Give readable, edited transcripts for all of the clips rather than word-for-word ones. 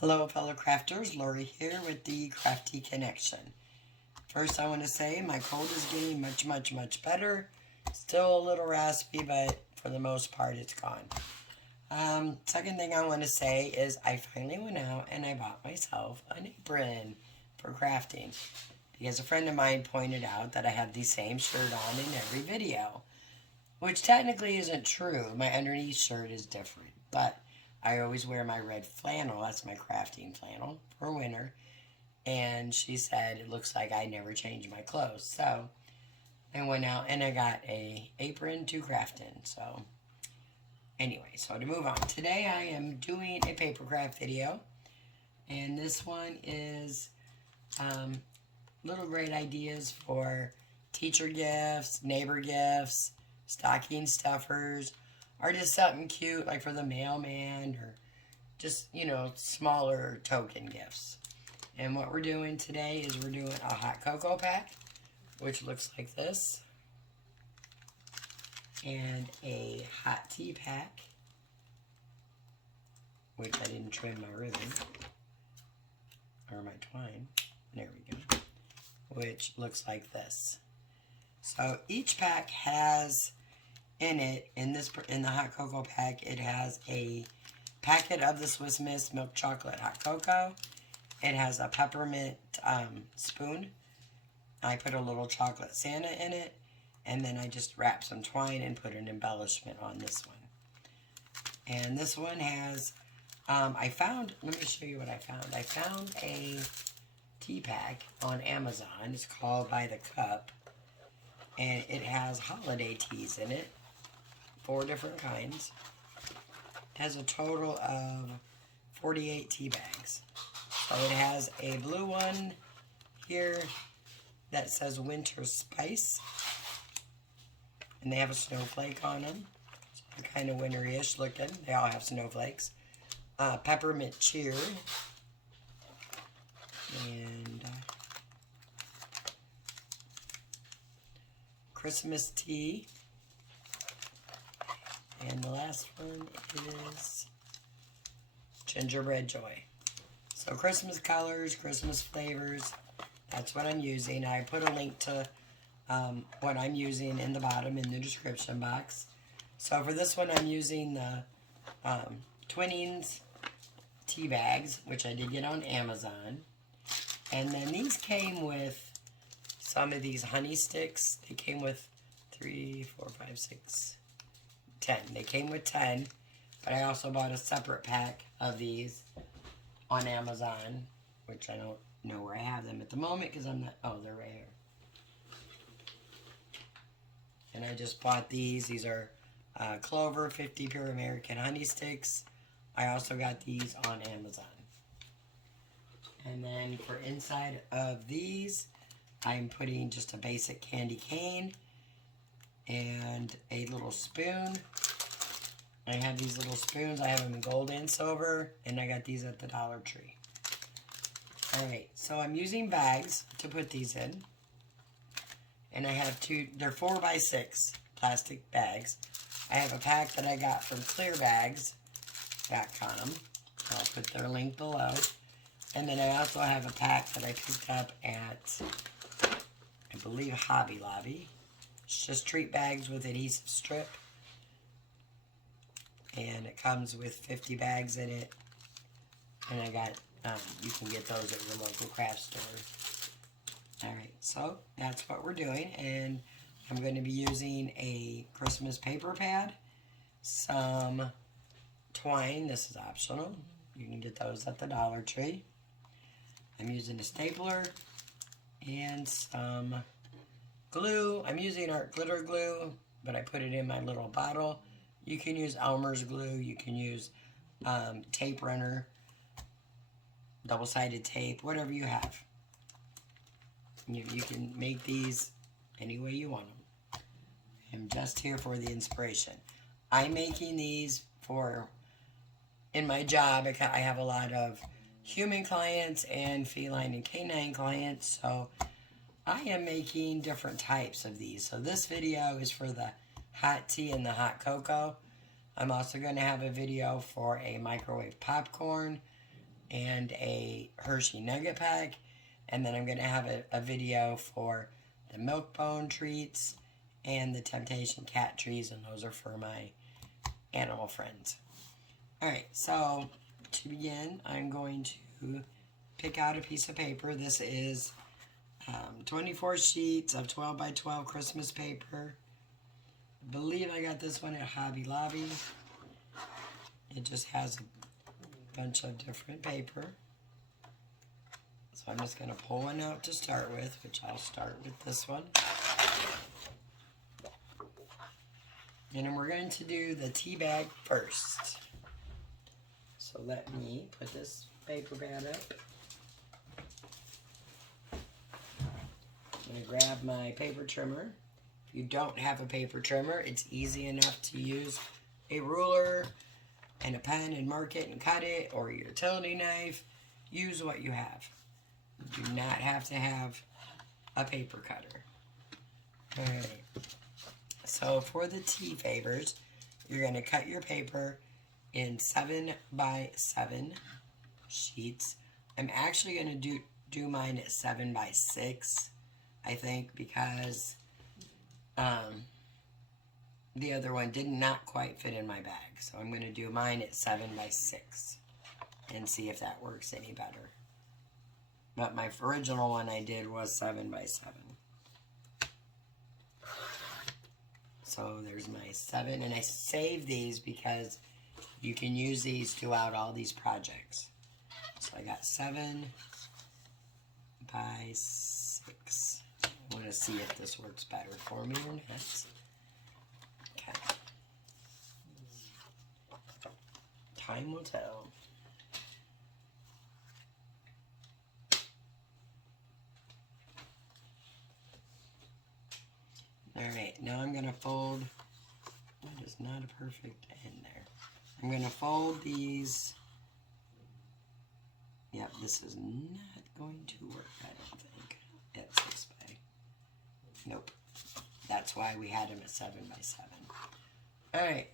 Hello fellow crafters, Lori here with the Crafty Connection. First I want to say my cold is getting much better. Still a little raspy, but for the most part it's gone. Second thing I want to say is I finally went out and I bought myself an apron for crafting. Because a friend of mine pointed out that I have the same shirt on in every video. Which technically isn't true. My underneath shirt is different, but I always wear my red flannel, that's my crafting flannel, for winter. And she said it looks like I never change my clothes. So I went out and I got a apron to craft in. So anyway, so to move on. Today I am doing a paper craft video. And this one is little great ideas for teacher gifts, neighbor gifts, stocking stuffers, or just something cute like for the mailman, or just, smaller token gifts. And what we're doing today is we're doing a hot cocoa pack, which looks like this, and a hot tea pack, which I didn't trim my ribbon, or my twine, there we go, which looks like this. So each pack has in it, in the hot cocoa pack, it has a packet of the Swiss Miss milk chocolate hot cocoa. It has a peppermint spoon. I put a little chocolate Santa in it, and then I just wrap some twine and put an embellishment on this one. And this one has, let me show you what I found. I found a tea pack on Amazon. It's called By the Cup, and it has holiday teas in it. 4 different kinds. It has a total of 48 tea bags. So it has a blue one here that says Winter Spice. And they have a snowflake on them. So they're kind of winter-ish looking. They all have snowflakes. Peppermint Cheer. And Christmas Tea. And the last one is Gingerbread Joy. So Christmas colors, Christmas flavors, that's what I'm using. I put a link to what I'm using in the bottom in the description box. So for this one I'm using the Twinnings tea bags, which I did get on Amazon. And then these came with some of these honey sticks. They came with 3, 4, 5, 6... 10. They came with 10, but I also bought a separate pack of these on Amazon, which I don't know where I have them at the moment because I'm not, oh, they're right here. And I just bought these. These are Clover 50 Pure American Honey Sticks. I also got these on Amazon. And then for inside of these, I'm putting just a basic candy cane and a little spoon. I have these little spoons. I have them in gold and silver, and I got these at the Dollar Tree. Alright, so I'm using bags to put these in. And I have they're 4x6 plastic bags. I have a pack that I got from clearbags.com. I'll put their link below. And then I also have a pack that I picked up at, I believe, Hobby Lobby. It's just treat bags with adhesive strip. And it comes with 50 bags in it. And I got, you can get those at your local craft store. Alright, so that's what we're doing. And I'm going to be using a Christmas paper pad. Some twine, this is optional. You can get those at the Dollar Tree. I'm using a stapler and some glue. I'm using art glitter glue, but I put it in my little bottle. You can use Elmer's glue. You can use tape runner, double-sided tape, whatever you have. You can make these any way you want them. I'm just here for the inspiration. I'm making these in my job, I have a lot of human clients and feline and canine clients, so I am making different types of these. So this video is for the hot tea and the hot cocoa. I'm also going to have a video for a microwave popcorn, and a Hershey Nugget pack. And then I'm going to have a video for the milk bone treats and the Temptation cat trees, and those are for my animal friends. Alright, so to begin, I'm going to pick out a piece of paper. This is 24 sheets of 12 by 12 Christmas paper. I believe I got this one at Hobby Lobby. It just has a bunch of different paper. So I'm just going to pull one out to start with, which I'll start with this one. And then we're going to do the tea bag first. So let me put this paper pad up. I'm going to grab my paper trimmer. If you don't have a paper trimmer, it's easy enough to use a ruler and a pen and mark it and cut it, or a utility knife. Use what you have. You do not have to have a paper cutter. Alright. So for the tea favors, you're going to cut your paper in 7 by 7 sheets. I'm actually going to do mine at 7 by 6, I think, because the other one did not quite fit in my bag. So I'm going to do mine at 7 by 6 and see if that works any better. But my original one I did was 7 by 7. So there's my 7, and I save these because you can use these throughout all these projects. So I got 7 by 6. I want to see if this works better for me or not. Okay. Time will tell. Alright, now I'm going to fold. That is not a perfect end there. I'm going to fold these. Yep, this is not going to work, I don't think. At 6 by. Nope. That's why we had them at 7 by 7. Alright.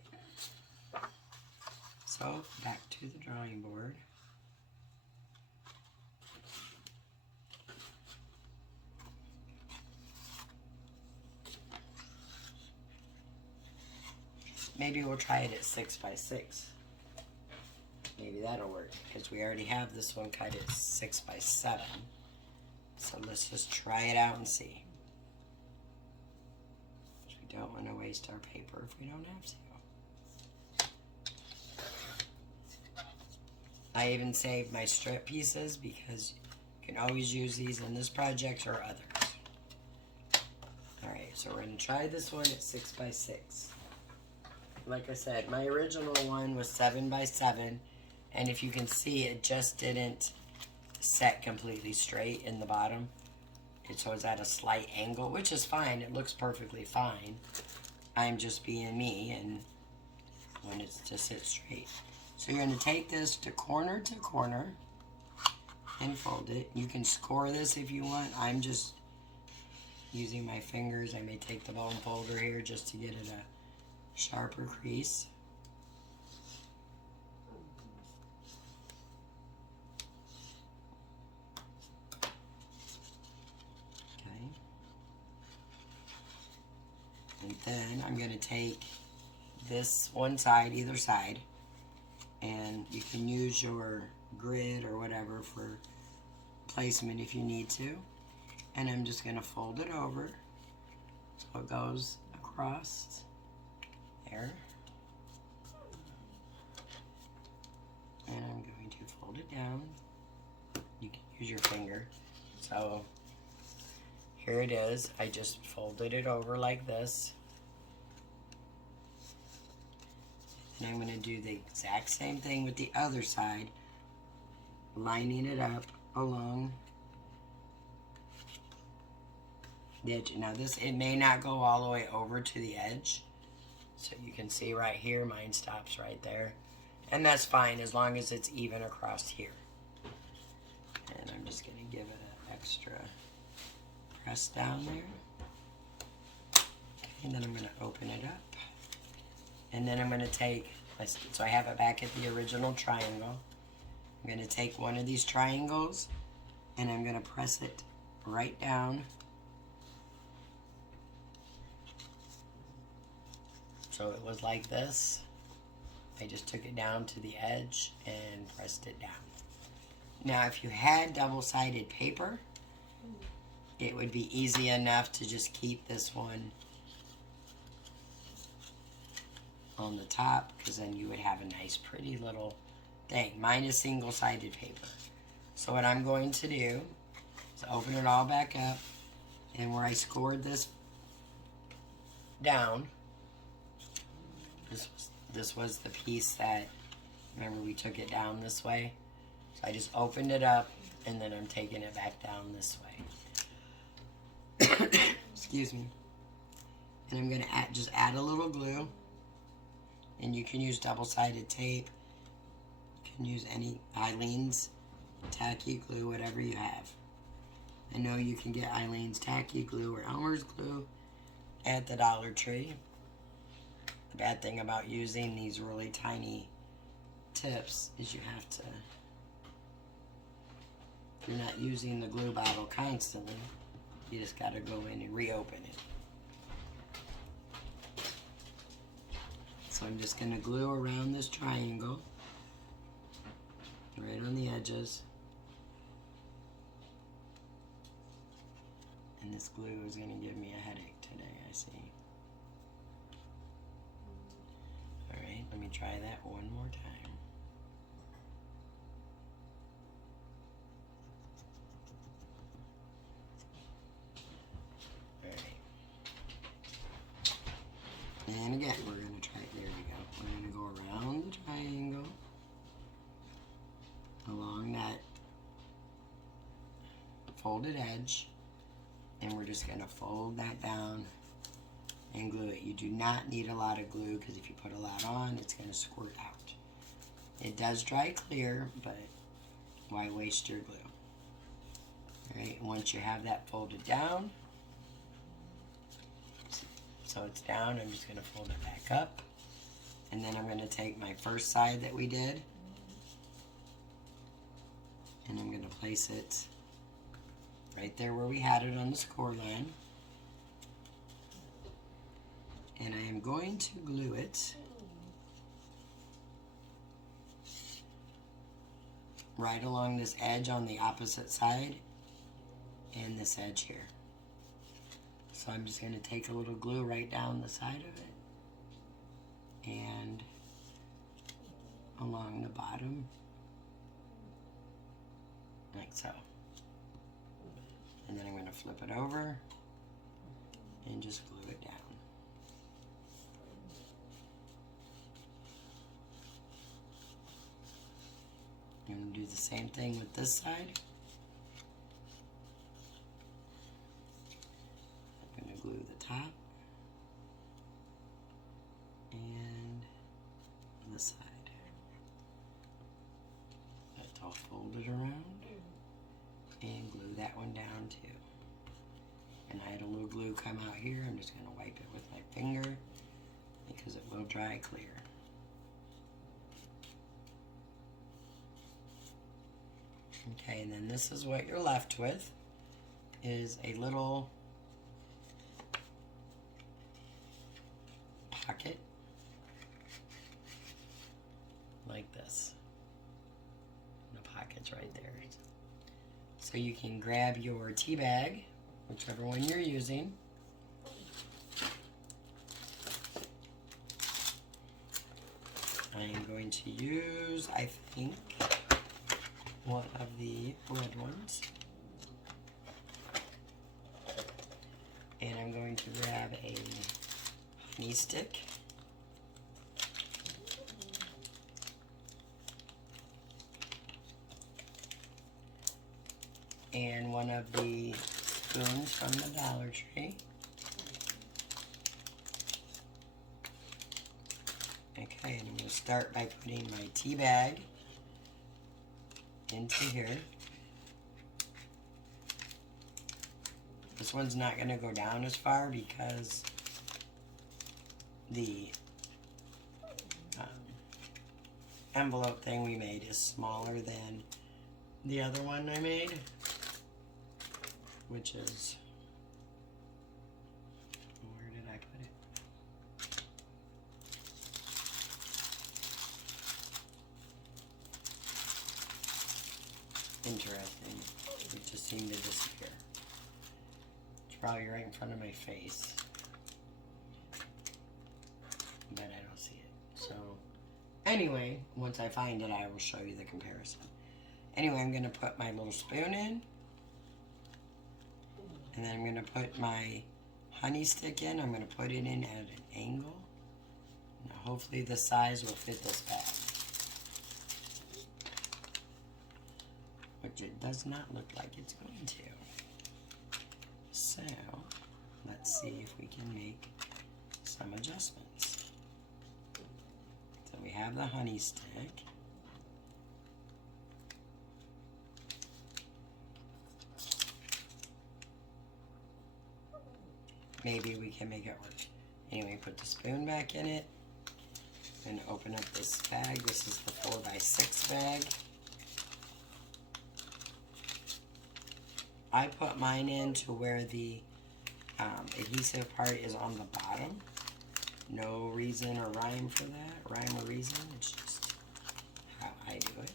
So, back to the drawing board. Maybe we'll try it at 6 by 6. Maybe that'll work, because we already have this one cut at 6 by 7. So let's just try it out and see. We don't want to waste our paper if we don't have to. I even saved my strip pieces because you can always use these in this project or others. Alright, so we're going to try this one at 6 by 6. Like I said, my original one was 7 by 7, and if you can see, it just didn't set completely straight in the bottom. So it's at a slight angle, which is fine. It looks perfectly fine. I'm just being me, and when it's to sit straight. So you're going to take this to corner and fold it. You can score this if you want. I'm just using my fingers. I may take the bone folder here just to get it a sharper crease. Okay. And then I'm going to take this one side, either side, and you can use your grid or whatever for placement if you need to. And I'm just going to fold it over so it goes across. There. And I'm going to fold it down. You can use your finger. So here it is. I just folded it over like this. And I'm going to do the exact same thing with the other side, lining it up along the edge. Now this, it may not go all the way over to the edge. So you can see right here, mine stops right there. And that's fine as long as it's even across here. And I'm just going to give it an extra press down there. Okay, and then I'm going to open it up. And then I'm going to take, so I have it back at the original triangle. I'm going to take one of these triangles and I'm going to press it right down. So it was like this. I just took it down to the edge and pressed it down. Now if you had double-sided paper, it would be easy enough to just keep this one on the top, because then you would have a nice pretty little thing. Mine is single-sided paper. So what I'm going to do is open it all back up, and where I scored this down, this was the piece that, remember we took it down this way? So I just opened it up, and then I'm taking it back down this way. Excuse me. And I'm going to just add a little glue. And you can use double-sided tape. You can use any Eileen's tacky glue, whatever you have. I know you can get Eileen's tacky glue or Elmer's glue at the Dollar Tree. The bad thing about using these really tiny tips is you have to, if you're not using the glue bottle constantly, you just got to go in and reopen it. So I'm just going to glue around this triangle, right on the edges. And this glue is going to give me a headache today, I see. Alright, let me try that one more time. Alright. And again, we're going to try it. There we go. We're going to go around the triangle, along that folded edge, and we're just going to fold that down and glue it. You do not need a lot of glue, because if you put a lot on, it's going to squirt out. It does dry clear, but why waste your glue? Alright, once you have that folded down, so it's down, I'm just going to fold it back up. And then I'm going to take my first side that we did, and I'm going to place it right there where we had it on the score line. And I am going to glue it right along this edge on the opposite side and this edge here. So I'm just going to take a little glue right down the side of it and along the bottom, like so. And then I'm going to flip it over and just glue it down. I'm going to do the same thing with this side. I'm going to glue the top and this side. That's all folded around, and glue that one down too. And I had a little glue come out here. I'm just going to wipe it with my finger because it will dry clear. Okay, and then this is what you're left with, is a little pocket like this. The pocket's right there. So you can grab your tea bag, whichever one you're using. I am going to use, I think, one of the red ones. And I'm going to grab a honey stick. And one of the spoons from the Dollar Tree. Okay, and I'm going to start by putting my tea bag into here. This one's not going to go down as far because the envelope thing we made is smaller than the other one I made, which is, where did I put it? Interesting. It just seemed to disappear. It's probably right in front of my face, but I don't see it. So anyway, once I find it, I will show you the comparison. Anyway, I'm going to put my little spoon in, and then I'm going to put my honey stick in. I'm going to put it in at an angle. Now hopefully the size will fit this bag, which it does not look like it's going to. So let's see if we can make some adjustments. So we have the honey stick. Maybe we can make it work. Anyway, put the spoon back in it. And open up this bag. This is the 4x6 bag. I put mine in to where the adhesive part is on the bottom. No reason or rhyme for that. Rhyme or reason. It's just how I do it.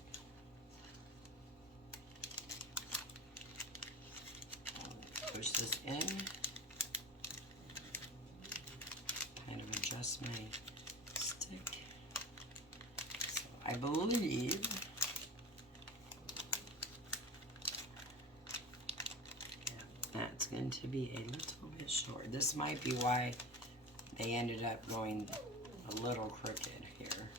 Push this in. Kind of adjust my stick. So I believe that's going to be a little bit short. This might be why they ended up going a little crooked here.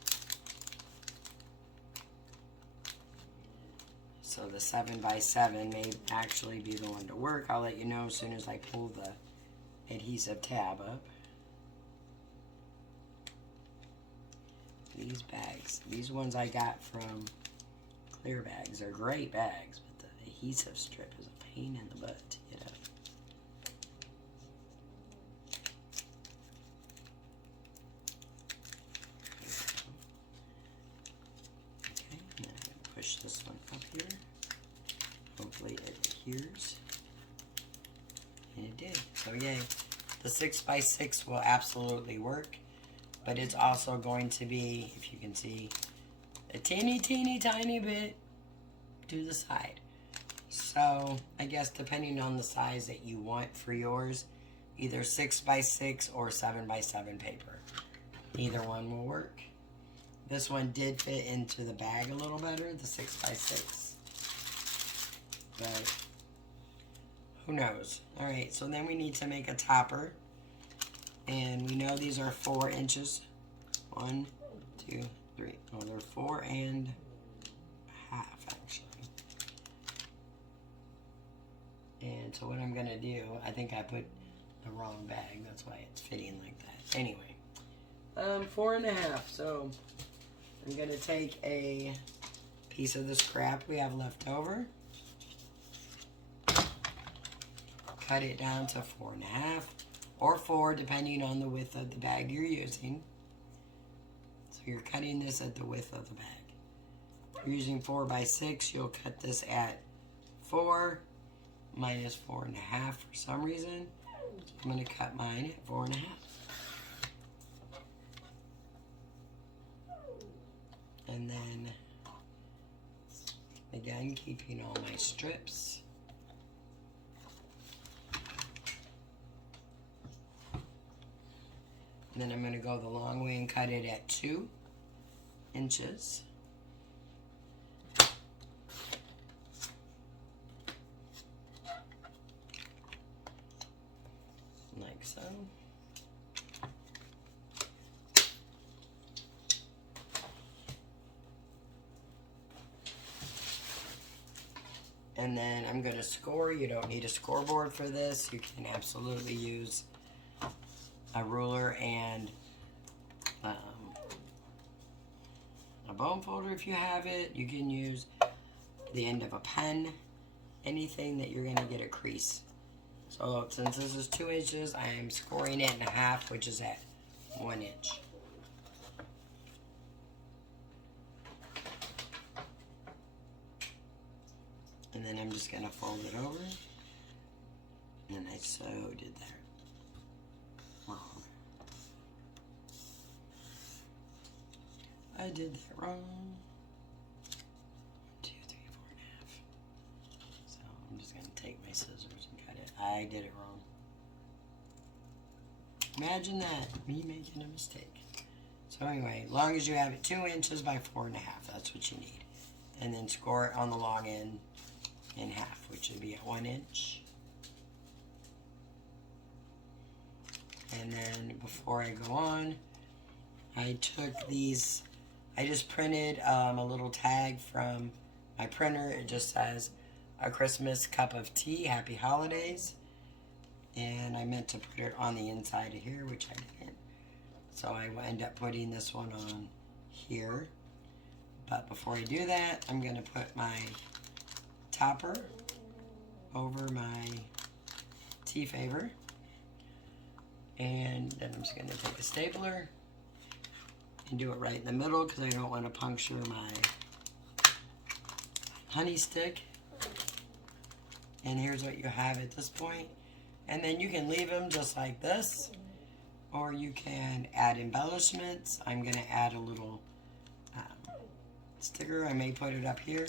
So the 7x7 may actually be the one to work. I'll let you know as soon as I pull the adhesive tab up. These bags, these ones I got from Clear Bags, are great bags, but the adhesive strip is a pain in the butt to get up. Okay, now I'm going to push this one up here. Hopefully it adheres. And it did. So yay. The 6x6 will absolutely work. But it's also going to be, if you can see, a teeny tiny bit to the side. So I guess depending on the size that you want for yours, either 6x6 or 7x7 paper. Either one will work. This one did fit into the bag a little better, the 6x6. But who knows? Alright, so then we need to make a topper. And we know these are 4 inches. 1, 2, 3. Oh, they're 4 and a half, actually. And so what I'm going to do, I think I put the wrong bag. That's why it's fitting like that. Anyway, 4 and a half. So I'm going to take a piece of the scrap we have left over. Cut it down to 4 and a half. Or 4, depending on the width of the bag you're using. So you're cutting this at the width of the bag. If you're using 4x6, you'll cut this at 4 minus 4 and a half for some reason. So I'm going to cut mine at 4 and a half. And then, again, keeping all my strips. Then I'm going to go the long way and cut it at 2 inches. Like so. And then I'm going to score. You don't need a scoreboard for this. You can absolutely use a ruler and a bone folder if you have it. You can use the end of a pen, anything that you're going to get a crease. So since this is 2 inches, I am scoring it in half, which is at 1 inch. And then I'm just going to fold it over. And I so did that wrong. I did that wrong. 1, 2, 3, 4.5. So I'm just going to take my scissors and cut it. I did it wrong. Imagine that, me making a mistake. So anyway, as long as you have it 2 inches by 4.5, that's what you need. And then score it on the long end in half, which would be at 1 inch. And then before I go on, I took these, I just printed a little tag from my printer. It just says, "A Christmas cup of tea, happy holidays." And I meant to put it on the inside of here, which I didn't. So I will end up putting this one on here. But before I do that, I'm going to put my topper over my tea favor. And then I'm just going to take a stapler and do it right in the middle because I don't want to puncture my honey stick. And here's what you have at this point. And then you can leave them just like this, or you can add embellishments. I'm going to add a little sticker. I may put it up here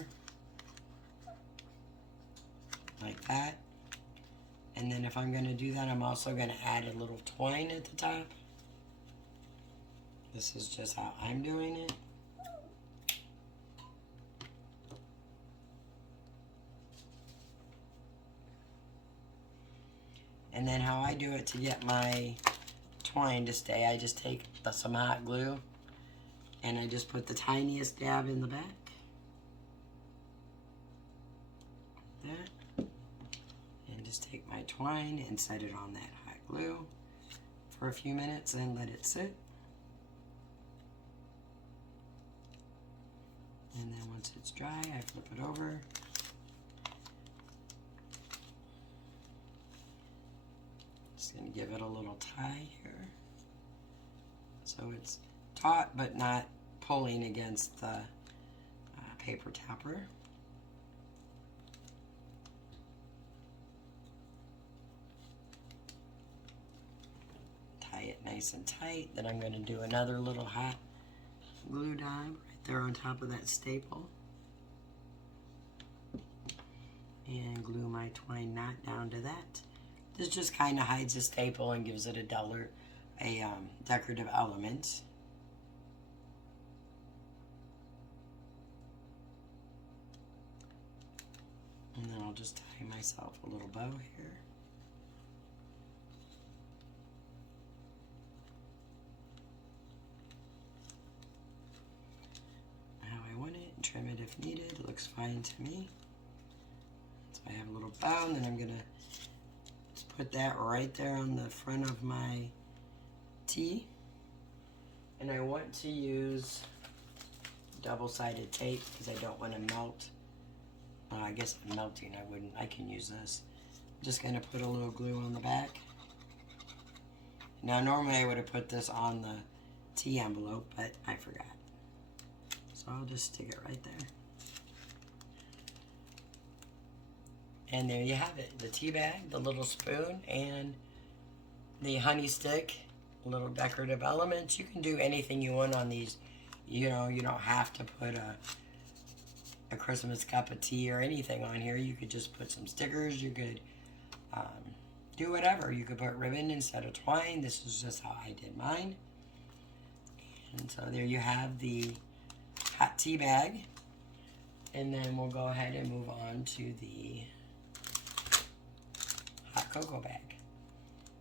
like that. And then if I'm going to do that, I'm also going to add a little twine at the top. This is just how I'm doing it. And then how I do it to get my twine to stay, I just take some hot glue and I just put the tiniest dab in the back. Like that. And just take my twine and set it on that hot glue for a few minutes and let it sit. And then once it's dry, I flip it over. Just going to give it a little tie here. So it's taut but not pulling against the paper topper. Tie it nice and tight. Then I'm going to do another little hot glue dab right there on top of that staple. And glue my twine knot down to that. This just kind of hides the staple and gives it a decorative element. And then I'll just tie myself a little bow here. How I want it, and trim it if needed. It looks fine to me. So I have a little bow, and then I'm going to put that right there on the front of my tea. And I want to use double-sided tape because I don't want to melt. I guess melting I wouldn't. I can use this. I'm just going to put a little glue on the back. Now normally I would have put this on the tea envelope, but I forgot. So I'll just stick it right there. And there you have it, the tea bag, the little spoon, and the honey stick, little decorative elements. You can do anything you want on these. You know, you don't have to put a Christmas cup of tea or anything on here. You could just put some stickers. You could do whatever. You could put ribbon instead of twine. This is just how I did mine. And so there you have the hot tea bag. And then we'll go ahead and move on to the hot cocoa bag.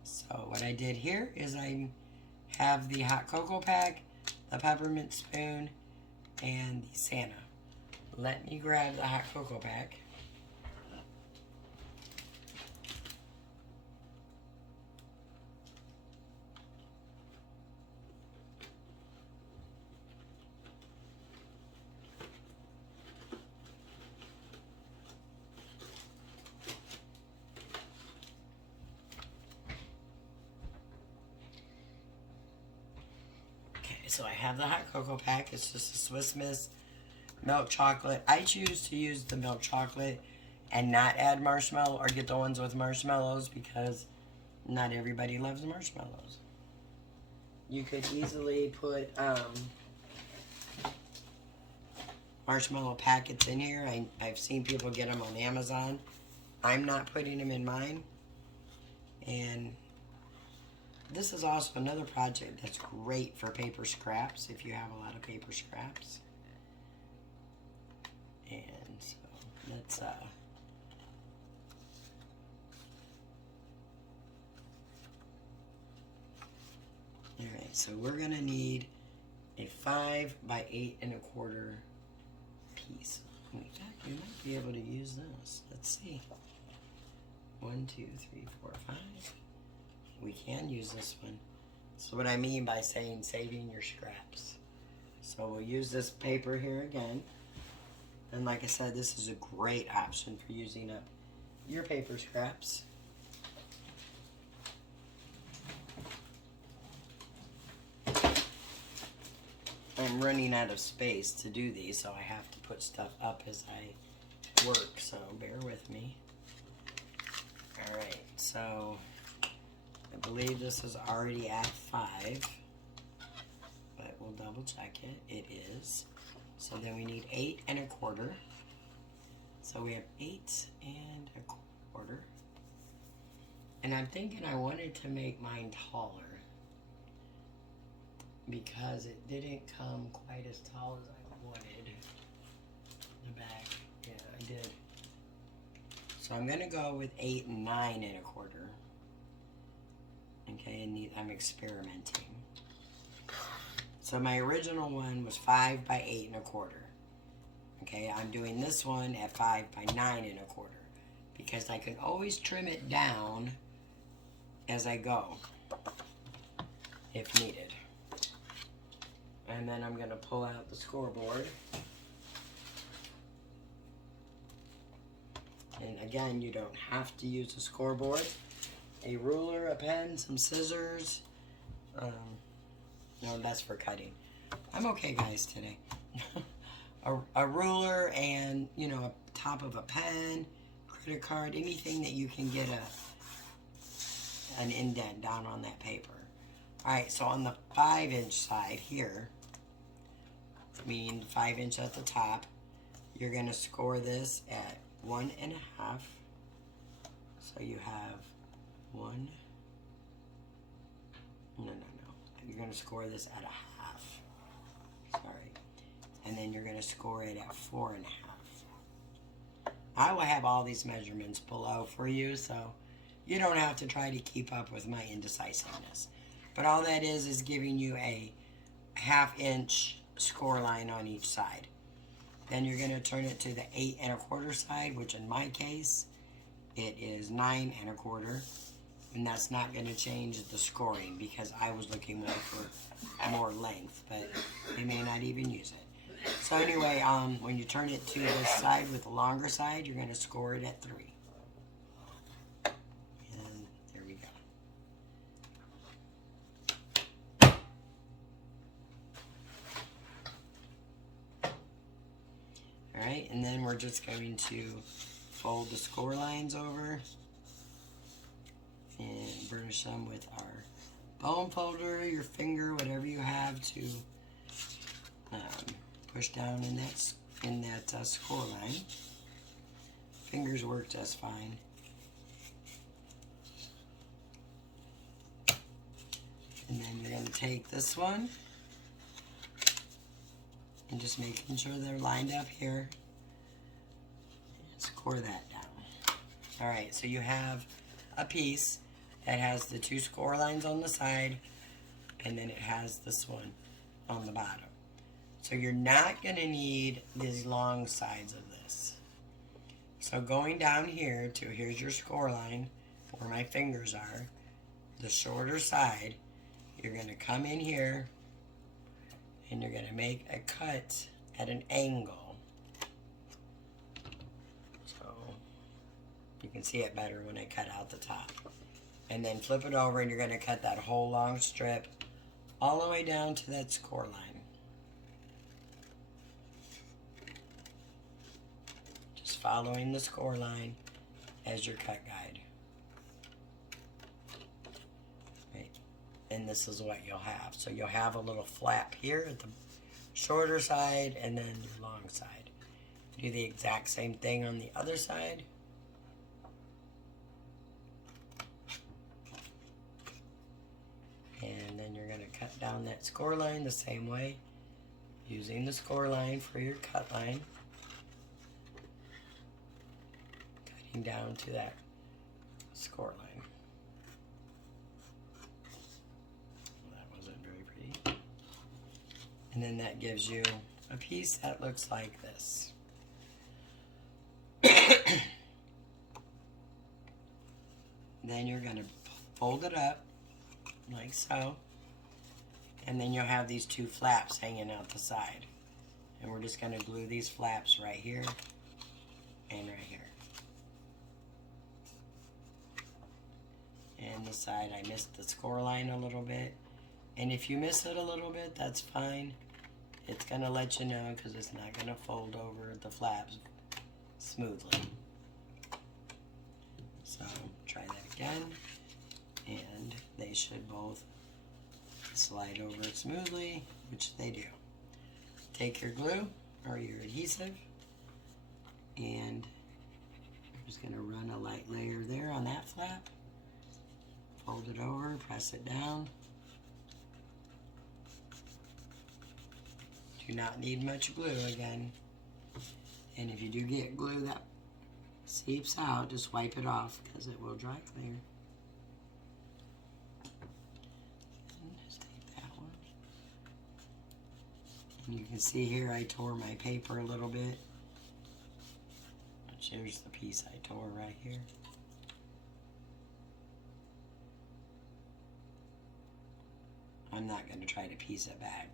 So what I did here is I have the hot cocoa pack, the peppermint spoon, and the Santa. Let me grab the hot cocoa pack. So I have the hot cocoa pack. It's just a Swiss Miss milk chocolate. I choose to use the milk chocolate and not add marshmallow or get the ones with marshmallows because not everybody loves marshmallows. You could easily put marshmallow packets in here. I've seen people get them on Amazon. I'm not putting them in mine. And this is also another project that's great for paper scraps if you have a lot of paper scraps. And so let's alright, so we're gonna need a 5 by 8 1/4 piece. In fact, you might be able to use this. Let's see. 1, 2, 3, 4, 5. We can use this one. So what I mean by saying saving your scraps. So we'll use this paper here again. And like I said, this is a great option for using up your paper scraps. I'm running out of space to do these, so I have to put stuff up as I work, so bear with me. Alright, so I believe this is already at 5, but we'll double check it. It is. So then we need 8 1/4. So we have 8 1/4. And I'm thinking I wanted to make mine taller because it didn't come quite as tall as I wanted. The back, yeah, I did. So I'm gonna go with 8 and 9 1/4. Okay, and I'm experimenting. So my original one was 5 by 8 1/4. Okay, I'm doing this one at 5 by 9 1/4 because I can always trim it down as I go if needed. And then I'm going to pull out the scoreboard. And again, you don't have to use a scoreboard. A ruler, a pen, some scissors. No, that's for cutting. I'm okay, guys, today. a ruler and, you know, a top of a pen, credit card, anything that you can get an indent down on that paper. Alright, so on the 5-inch side here, meaning 5-inch at the top, you're going to score this at 1 1/2. So you have 1. No. You're going to score this at 1/2. Sorry. And then you're going to score it at 4 1/2. I will have all these measurements below for you, so you don't have to try to keep up with my indecisiveness. But all that is giving you a 1/2 inch score line on each side. Then you're going to turn it to the 8 1/4 side, which in my case, it is 9 1/4. And that's not going to change the scoring because I was looking more for more length, but they may not even use it. So anyway, when you turn it to this side with the longer side, you're going to score it at 3. And there we go. Alright, and then we're just going to fold the score lines over and burnish them with our bone folder, your finger, whatever you have to push down in that score line. Fingers work just fine. And then you're going to take this one and just making sure they're lined up here and score that down. Alright, so you have a piece that has the 2 score lines on the side, and then it has this one on the bottom. So you're not going to need these long sides of this. So going down here to, here's your score line, where my fingers are, the shorter side, you're going to come in here, and you're going to make a cut at an angle. So you can see it better when I cut out the top. And then flip it over and you're going to cut that whole long strip all the way down to that score line. Just just following the score line as your cut guide. Right. And this is what you'll have. So you'll have a little flap here at the shorter side and then your long side. Do the exact same thing on the other side. And then you're going to cut down that score line the same way, using the score line for your cut line. Cutting down to that score line. That wasn't very pretty. And then that gives you a piece that looks like this. Then you're going to fold it up like so, and then you'll have these two flaps hanging out the side, and we're just going to glue these flaps right here and right here. And the side, I missed the score line a little bit, and if you miss it a little bit, that's fine. It's going to let you know because it's not going to fold over the flaps smoothly. So try that again, and they should both slide over smoothly, which they do. Take your glue or your adhesive, and I'm just going to run a light layer there on that flap. Fold it over, press it down. Do not need much glue again. And if you do get glue that seeps out, just wipe it off because it will dry clear. And just take that one. And you can see here I tore my paper a little bit. Which here's the piece I tore right here. I'm not going to try to piece it back,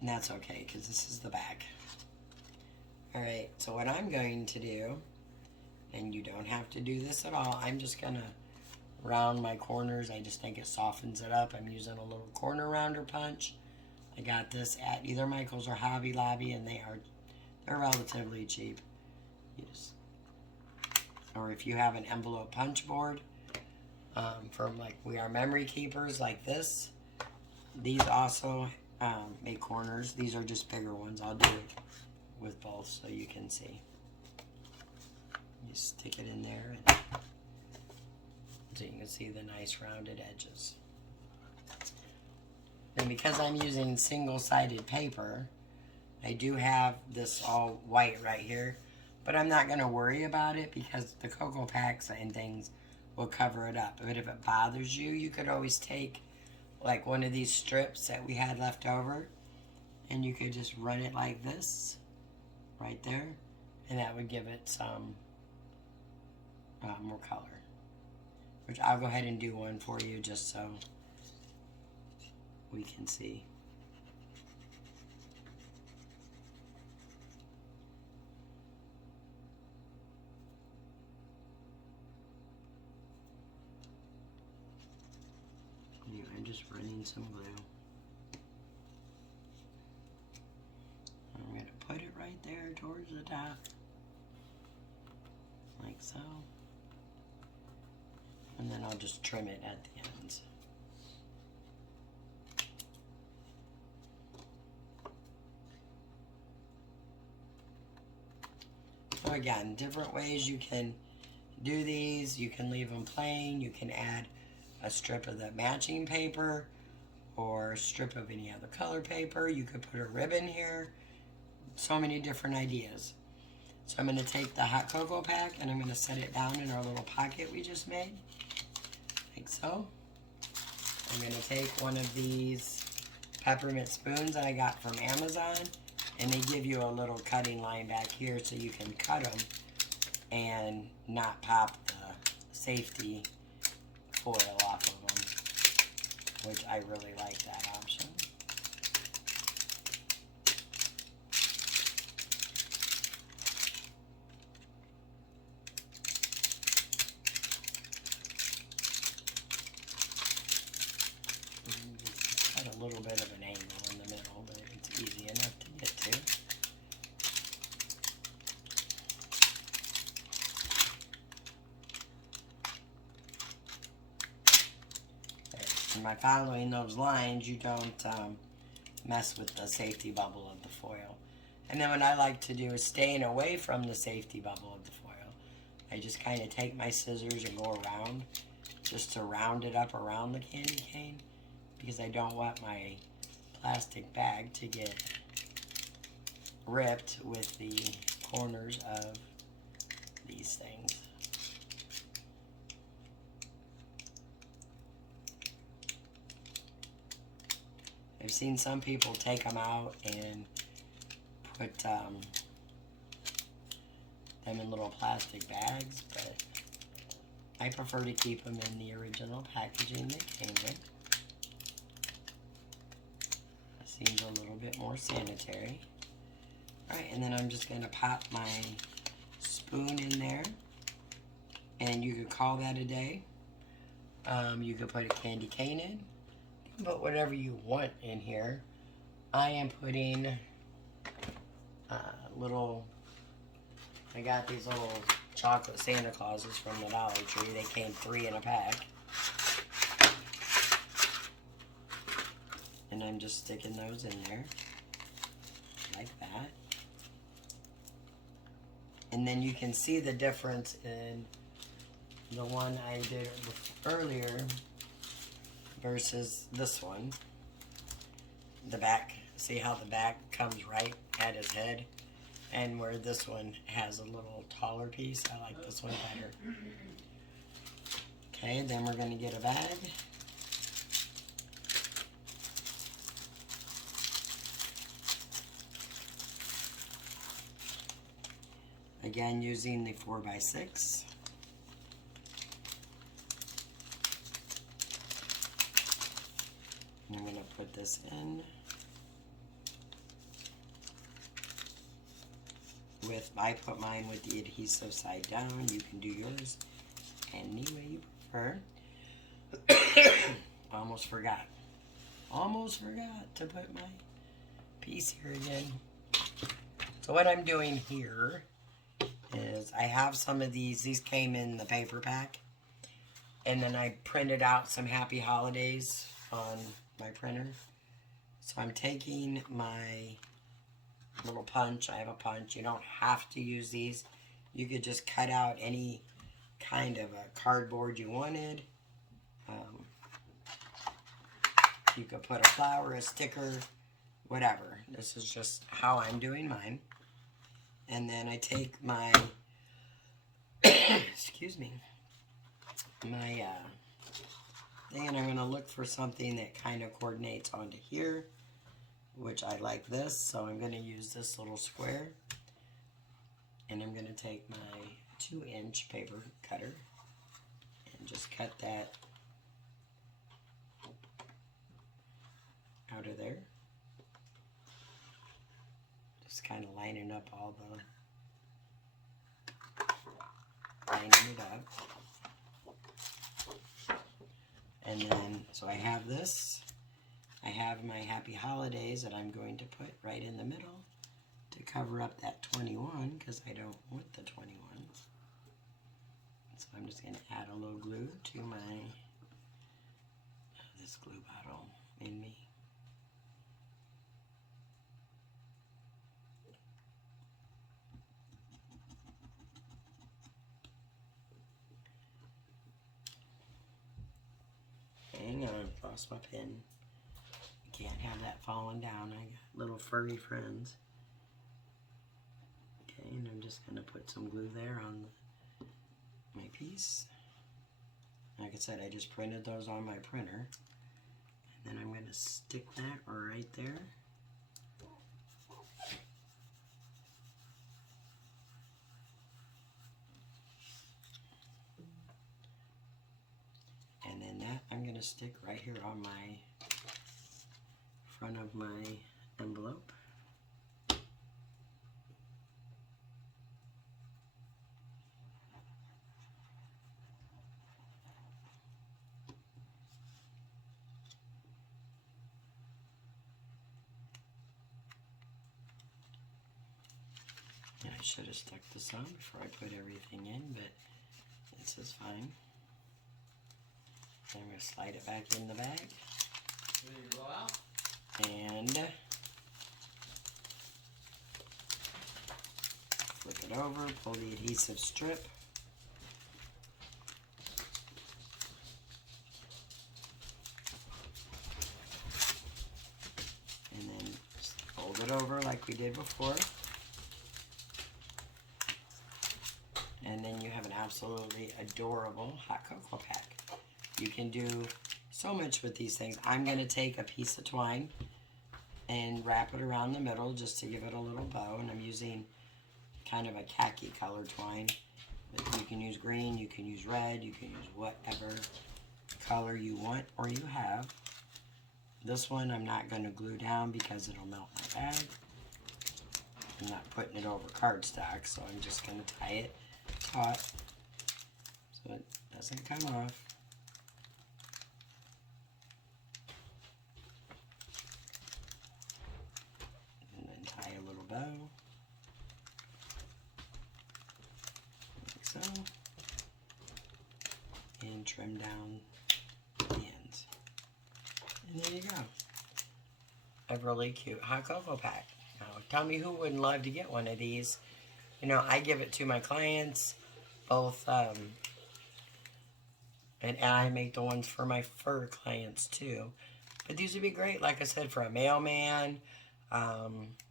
and that's okay because this is the back. Alright, so what I'm going to do, and you don't have to do this at all, I'm just going to round my corners. I just think it softens it up. I'm using a little corner rounder punch. I got this at either Michael's or Hobby Lobby, and they're relatively cheap. Or if you have an envelope punch board from like We Are Memory Keepers like this, these also make corners. These are just bigger ones. I'll do it with both so you can see. You stick it in there and so you can see the nice rounded edges. Then because I'm using single-sided paper, I do have this all white right here, but I'm not going to worry about it because the cocoa packs and things will cover it up. But if it bothers you, you could always take like one of these strips that we had left over, and you could just run it like this right there, and that would give it some more color. Which I'll go ahead and do one for you just so we can see. Anyway, I'm just running some glue. I'm going to put it right there towards the top, like so. And then I'll just trim it at the ends. So again, different ways you can do these. You can leave them plain. You can add a strip of the matching paper or a strip of any other color paper. You could put a ribbon here. So many different ideas. So I'm going to take the hot cocoa pack and I'm going to set it down in our little pocket we just made. Like so. I'm going to take one of these peppermint spoons that I got from Amazon, and they give you a little cutting line back here so you can cut them and not pop the safety foil off of them, which I really like that option. Got a little bit of an angle in the middle, but it's easy enough to get to. by following those lines, you don't mess with the safety bubble of the foil. And then what I like to do is staying away from the safety bubble of the foil. I just kind of take my scissors and go around just to round it up around the candy cane because I don't want my plastic bag to get ripped with the corners of these things. I've seen some people take them out and put them in little plastic bags, but I prefer to keep them in the original packaging they came in. It seems a little bit more sanitary. Alright, and then I'm just going to pop my spoon in there, and you could call that a day. You could put a candy cane in. You can put whatever you want in here. I am putting I got these little chocolate Santa Clauses from the Dollar Tree. They came 3 in a pack. And I'm just sticking those in there. Like that. And then you can see the difference in the one I did earlier versus this one. The back. See how the back comes right at his head? And where this one has a little taller piece, I like this one better. Okay, then we're going to get a bag. Again, using the 4x6. And I'm going to put this in. I put mine with the adhesive side down. You can do yours any way you prefer. Almost forgot to put my piece here again. So what I'm doing here is I have some of these came in the paper pack, and then I printed out some happy holidays on my printer. So I'm taking my little punch. I have a punch. You don't have to use these. You could just cut out any kind of a cardboard you wanted. You could put a flower, a sticker, whatever. This is just how I'm doing mine. And then I take my excuse me, my thing, and I'm going to look for something that kind of coordinates onto here, which I like this, so I'm going to use this little square, and I'm going to take my 2-inch paper cutter and just cut that out of there, just kind of lining up all lining it up, and then, so I have this. I have my happy holidays that I'm going to put right in the middle to cover up that 21 because I don't want the 21s. So I'm just going to add a little glue to my, this glue bottle in me. Hang on, lost my pen. Can't have that falling down. I got little furry friends. Okay, and I'm just going to put some glue there on my piece. Like I said, I just printed those on my printer. And then I'm going to stick that right there. And then that I'm going to stick right here on my front of my envelope. I should have stuck this on before I put everything in, but this is fine. I'm going to slide it back in the bag. And flip it over, pull the adhesive strip. And then just fold it over like we did before. And then you have an absolutely adorable hot cocoa pack. You can do so much with these things. I'm going to take a piece of twine and wrap it around the middle just to give it a little bow. And I'm using kind of a khaki color twine. But you can use green, you can use red, you can use whatever color you want or you have. This one I'm not going to glue down because it'll melt my bag. I'm not putting it over cardstock, so I'm just going to tie it taut so it doesn't come off. And then tie a little bow, like so, and trim down the ends. And there you go. A really cute hot cocoa pack. Now, tell me who wouldn't love to get one of these. You know, I give it to my clients, both, and I make the ones for my fur clients too. But these would be great, like I said, for a mailman,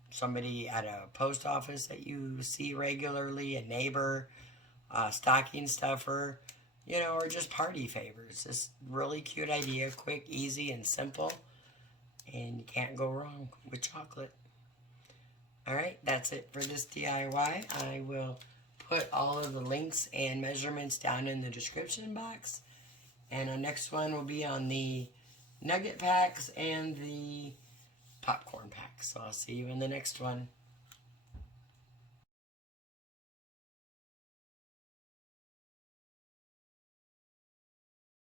somebody at a post office that you see regularly, a neighbor, stocking stuffer, you know, or just party favors. This really cute idea, quick, easy, and simple. And you can't go wrong with chocolate. Alright, that's it for this DIY. I will put all of the links and measurements down in the description box. And our next one will be on the nugget packs and the popcorn packs. So I'll see you in the next one.